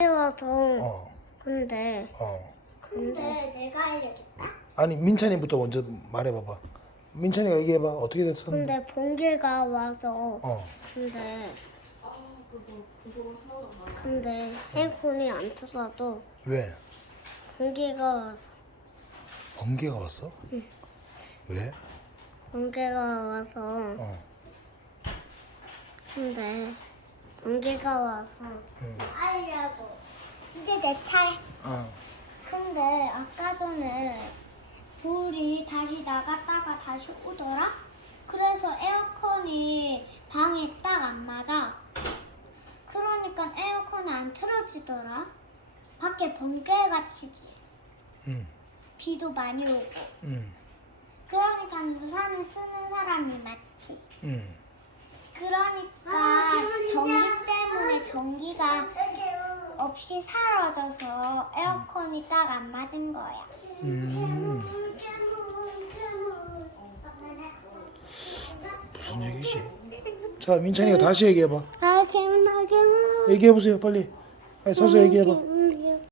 싫어서. 어. 근데. 어. 근데, 근데 내가 알려줄까? 아니 민찬이부터 먼저 말해봐봐. 민찬이가 얘기해봐. 어떻게 됐어? 근데 번개가 와서. 어. 근데. 어. 근데 핸폰이 어. 안 터져도. 왜? 번개가 와서. 번개가 왔어? 응. 왜? 번개가 와서. 어. 근데 안개가 와서 응. 알려줘. 이제 내 차례. 어. 아. 근데 아까 전에 불이 다시 나갔다가 다시 오더라? 그래서 에어컨이 방에 딱 안 맞아. 그러니까 에어컨이 안 틀어지더라. 밖에 번개가 치지. 응. 비도 많이 오고. 응. 그러니까 우산을 쓰는 사람이 맞지. 응. 없이 사라져서 에어컨이 딱 안 맞은 거야. 음. 무슨 얘기지? 자 민찬이가 다시 얘기해봐. 아 괴물 나 괴물. 얘기해보세요 빨리. 아, 서서 얘기해봐.